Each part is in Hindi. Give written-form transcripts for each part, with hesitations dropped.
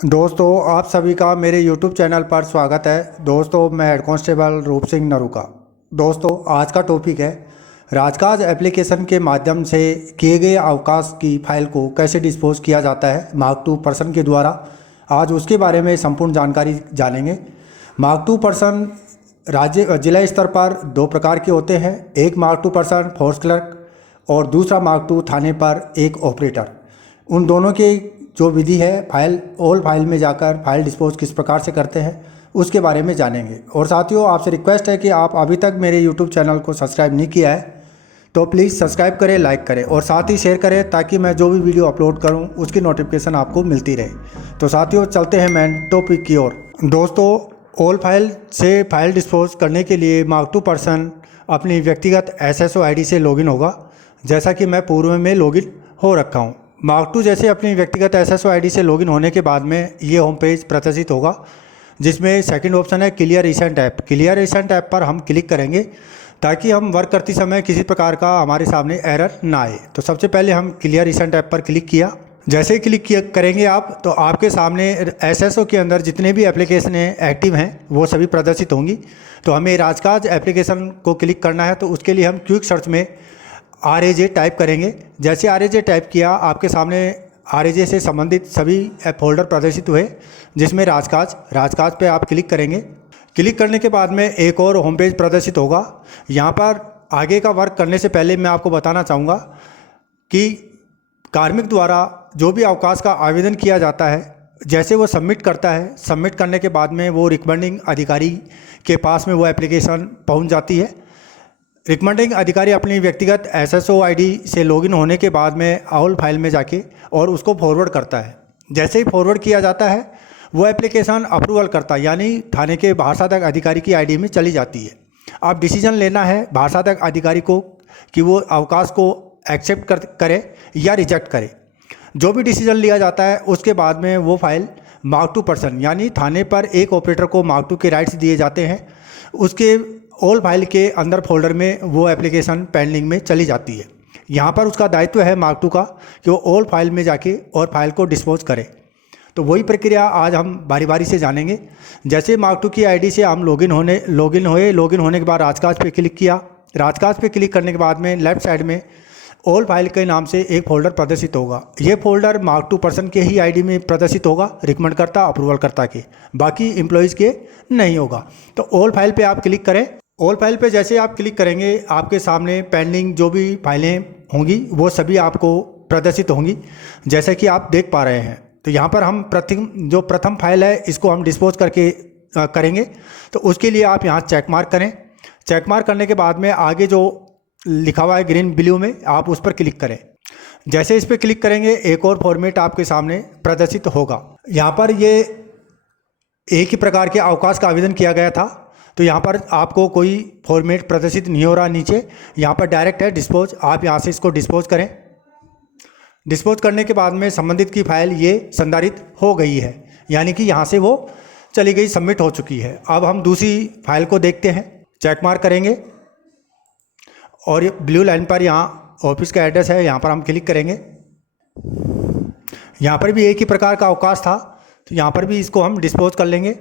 दोस्तों आप सभी का मेरे YouTube चैनल पर स्वागत है। दोस्तों मैं हेड कांस्टेबल रूप सिंह नरूका। दोस्तों आज का टॉपिक है राजकाज एप्लीकेशन के माध्यम से किए गए अवकाश की फाइल को कैसे डिस्पोज किया जाता है मार्क 2 पर्सन के द्वारा। आज उसके बारे में संपूर्ण जानकारी जानेंगे। मार्क 2 पर्सन राज्य जिला स्तर पर दो प्रकार के होते हैं। एक मार्क 2 पर्सन फोर्स क्लर्क और दूसरा मार्क 2 थाने पर एक ऑपरेटर। उन दोनों के जो विधि है ऑल फाइल में जाकर फाइल डिस्पोज किस प्रकार से करते हैं उसके बारे में जानेंगे। और साथियों आपसे रिक्वेस्ट है कि आप अभी तक मेरे YouTube चैनल को सब्सक्राइब नहीं किया है तो प्लीज़ सब्सक्राइब करें, लाइक करें और साथ ही शेयर करें ताकि मैं जो भी वीडियो अपलोड करूं उसकी नोटिफिकेशन आपको मिलती रहे। तो साथियों चलते हैं मेन टॉपिक की ओर। दोस्तों ऑल फाइल से फाइल डिस्पोज करने के लिए मार्क 2 पर्सन अपनी व्यक्तिगत SSO ID से लॉगिन होगा, जैसा कि मैं पूर्व में लॉगिन हो रखा हूँ। मार्क 2 जैसे अपनी व्यक्तिगत SSO ID से लॉगिन होने के बाद में ये होम पेज प्रदर्शित होगा, जिसमें सेकंड ऑप्शन है clear recent app. Clear recent app पर हम क्लिक करेंगे ताकि हम वर्क करते समय किसी प्रकार का हमारे सामने एरर ना आए। तो सबसे पहले हम क्लियर रिसेंट ऐप पर क्लिक किया। जैसे ही क्लिक करेंगे आप तो आपके सामने SSO के अंदर जितने भी एप्लीकेशन एक्टिव हैं वो सभी प्रदर्शित होंगी। तो हमें राजकाज एप्लीकेशन को क्लिक करना है, तो उसके लिए हम क्विक सर्च में RAJ टाइप करेंगे। जैसे RAJ टाइप किया आपके सामने RAJ से संबंधित सभी फोल्डर प्रदर्शित हुए, जिसमें राजकाज पे आप क्लिक करेंगे। क्लिक करने के बाद में एक और होम पेज प्रदर्शित होगा। यहाँ पर आगे का वर्क करने से पहले मैं आपको बताना चाहूँगा कि कार्मिक द्वारा जो भी अवकाश का आवेदन किया जाता है, जैसे वो सबमिट करता है, सबमिट करने के बाद में वो रिकमेंडिंग अधिकारी के पास में वो एप्लीकेशन पहुँच जाती है। रिकमेंडिंग अधिकारी अपनी व्यक्तिगत SSO ID से लॉगिन होने के बाद में ऑल फाइल में जाके और उसको फॉरवर्ड करता है। जैसे ही फॉरवर्ड किया जाता है वो एप्लीकेशन अप्रूवल करता है, यानी थाने के भाषात्मक अधिकारी की ID में चली जाती है। अब डिसीजन लेना है भाषात्मक अधिकारी को कि वो अवकाश को एक्सेप्ट करे या रिजेक्ट करे। जो भी डिसीजन लिया जाता है उसके बाद में वो फाइल मार्क 2 पर्सन यानी थाने पर एक ऑपरेटर को मार्क 2 के राइट्स दिए जाते हैं। उसके ऑल फाइल के अंदर फोल्डर में वो एप्लीकेशन पेंडिंग में चली जाती है। यहाँ पर उसका दायित्व है मार्क 2 का कि वो ऑल फाइल में जाके और फाइल को डिस्पोज करे। तो वही प्रक्रिया आज हम बारी बारी से जानेंगे। जैसे मार्क 2 की ID से हम लॉगिन होने के बाद राजकाज पे क्लिक किया। राजकाज पे क्लिक करने के बाद में लेफ्ट साइड में ऑल फाइल के नाम से एक फोल्डर प्रदर्शित होगा। ये फोल्डर मार्क 2 पर्सन के ही ID में प्रदर्शित होगा, रिकमेंड करता अप्रूवल करता के, बाकी एम्प्लॉयज़ के नहीं होगा। तो ऑल फाइल पे आप क्लिक करें। ऑल फाइल पे जैसे आप क्लिक करेंगे आपके सामने पेंडिंग जो भी फाइलें होंगी वो सभी आपको प्रदर्शित होंगी, जैसे कि आप देख पा रहे हैं। तो यहाँ पर हम प्रथम फाइल है इसको हम डिस्पोज करके करेंगे। तो उसके लिए आप यहाँ चेक मार्क करें। चेक मार्क करने के बाद में आगे जो लिखा हुआ है ग्रीन ब्लू में, आप उस पर क्लिक करें। जैसे इस पर क्लिक करेंगे एक और फॉर्मेट आपके सामने प्रदर्शित होगा। यहाँ पर ये एक ही प्रकार के अवकाश का आवेदन किया गया था, तो यहाँ पर आपको कोई फॉर्मेट प्रदर्शित नहीं हो रहा। नीचे यहाँ पर डायरेक्ट है डिस्पोज, आप यहाँ से इसको डिस्पोज करें। डिस्पोज करने के बाद में संबंधित की फाइल ये संधारित हो गई है, यानी कि यहाँ से वो चली गई, सबमिट हो चुकी है। अब हम दूसरी फाइल को देखते हैं। चेक मार्क करेंगे और ये ब्लू लाइन पर यहाँ ऑफिस का एड्रेस है, यहाँ पर हम क्लिक करेंगे। यहाँ पर भी एक ही प्रकार का अवकाश था, तो यहाँ पर भी इसको हम डिस्पोज कर लेंगे।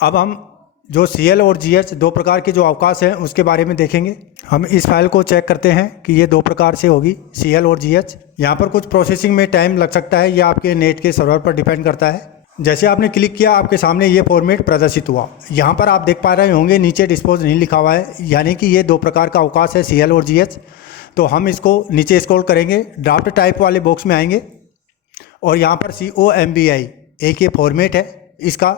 अब हम जो CL और GH दो प्रकार के जो अवकाश हैं उसके बारे में देखेंगे। हम इस फाइल को चेक करते हैं कि ये दो प्रकार से होगी, CL और GH। यहाँ पर कुछ प्रोसेसिंग में टाइम लग सकता है, ये आपके नेट के सर्वर पर डिपेंड करता है। जैसे आपने क्लिक किया आपके सामने ये फॉर्मेट प्रदर्शित हुआ। यहाँ पर आप देख पा रहे होंगे नीचे डिस्पोज नहीं लिखा हुआ है, यानी कि ये दो प्रकार का अवकाश है CL और GH। तो हम इसको नीचे स्क्रॉल करेंगे, ड्राफ्ट टाइप वाले बॉक्स में आएंगे और यहाँ पर COMBI एक ये फॉर्मेट है इसका,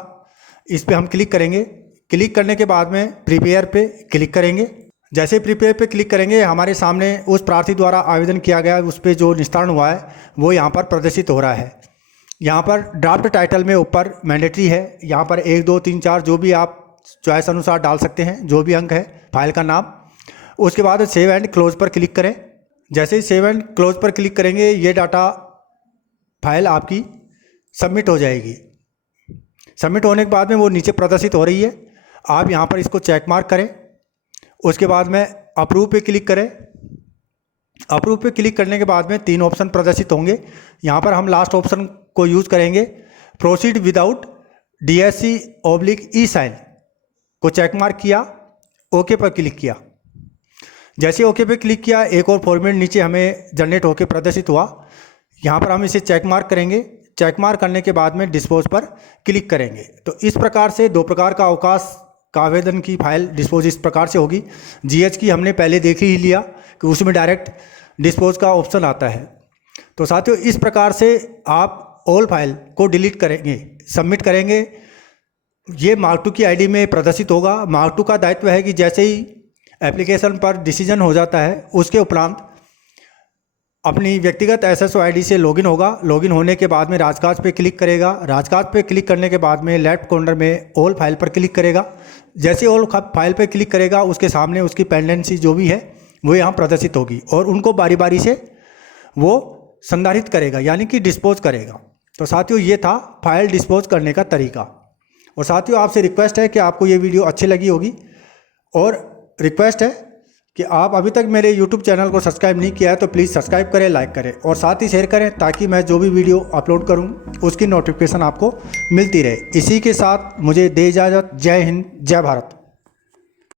इस पर हम क्लिक करेंगे। क्लिक करने के बाद में प्रिपेयर पे क्लिक करेंगे। जैसे प्रिपेयर पे क्लिक करेंगे हमारे सामने उस प्रार्थी द्वारा आवेदन किया गया उस पर जो निस्तारण हुआ है वो यहाँ पर प्रदर्शित हो रहा है। यहाँ पर ड्राफ्ट टाइटल में ऊपर मैंडेटरी है, यहाँ पर 1 2 3 4 जो भी आप चॉइस अनुसार डाल सकते हैं, जो भी अंक है फाइल का नाम। उसके बाद सेव एंड क्लोज पर क्लिक करें। जैसे ही सेव एंड क्लोज पर क्लिक करेंगे ये डाटा फाइल आपकी सबमिट हो जाएगी। सबमिट होने के बाद में वो नीचे प्रदर्शित हो रही है। आप यहाँ पर इसको चेक मार्क करें। उसके बाद में अप्रूव पे क्लिक करें। अप्रूव पे क्लिक करने के बाद में 3 ऑप्शन प्रदर्शित होंगे। यहाँ पर हम लास्ट ऑप्शन को यूज़ करेंगे, प्रोसीड विदाउट DSC/e-साइन को चेक मार्क किया, ओके पर क्लिक किया। जैसे ओके पे क्लिक किया, एक और फॉर्मेट नीचे हमें जनरेट होकर प्रदर्शित हुआ। यहाँ पर हम इसे चेक मार्क करेंगे। चेक मार्क करने के बाद में डिस्पोज पर क्लिक करेंगे। तो इस प्रकार से दो प्रकार का अवकाश का आवेदन की फाइल डिस्पोज इस प्रकार से होगी। GH की हमने पहले देख ही लिया कि उसमें डायरेक्ट डिस्पोज का ऑप्शन आता है। तो साथियों, इस प्रकार से आप ऑल फाइल को डिलीट करेंगे, सबमिट करेंगे। ये मार्क 2 की ID में प्रदर्शित होगा। मार्क 2 का दायित्व है कि जैसे ही एप्लीकेशन पर डिसीजन हो जाता है, उसके उपरांत अपनी व्यक्तिगत SSO ID से लॉगिन होगा। लॉगिन होने के बाद में राजकाज पे क्लिक करेगा। राजकाज पे क्लिक करने के बाद में लेफ्ट कॉर्नर में ऑल फाइल पर क्लिक करेगा। जैसे ऑल फाइल पे क्लिक करेगा, उसके सामने उसकी पेंडेंसी जो भी है वो यहाँ प्रदर्शित होगी और उनको बारी बारी से वो संधारित करेगा, यानी कि डिस्पोज करेगा। तो साथियों, ये था फाइल डिस्पोज करने का तरीका। और साथियों, आपसे रिक्वेस्ट है कि आपको ये वीडियो अच्छी लगी होगी और रिक्वेस्ट है कि आप अभी तक मेरे YouTube चैनल को सब्सक्राइब नहीं किया है तो प्लीज़ सब्सक्राइब करें, लाइक करें और साथ ही शेयर करें, ताकि मैं जो भी वीडियो अपलोड करूं उसकी नोटिफिकेशन आपको मिलती रहे। इसी के साथ मुझे दे इजाज़त। जय हिंद, जय भारत।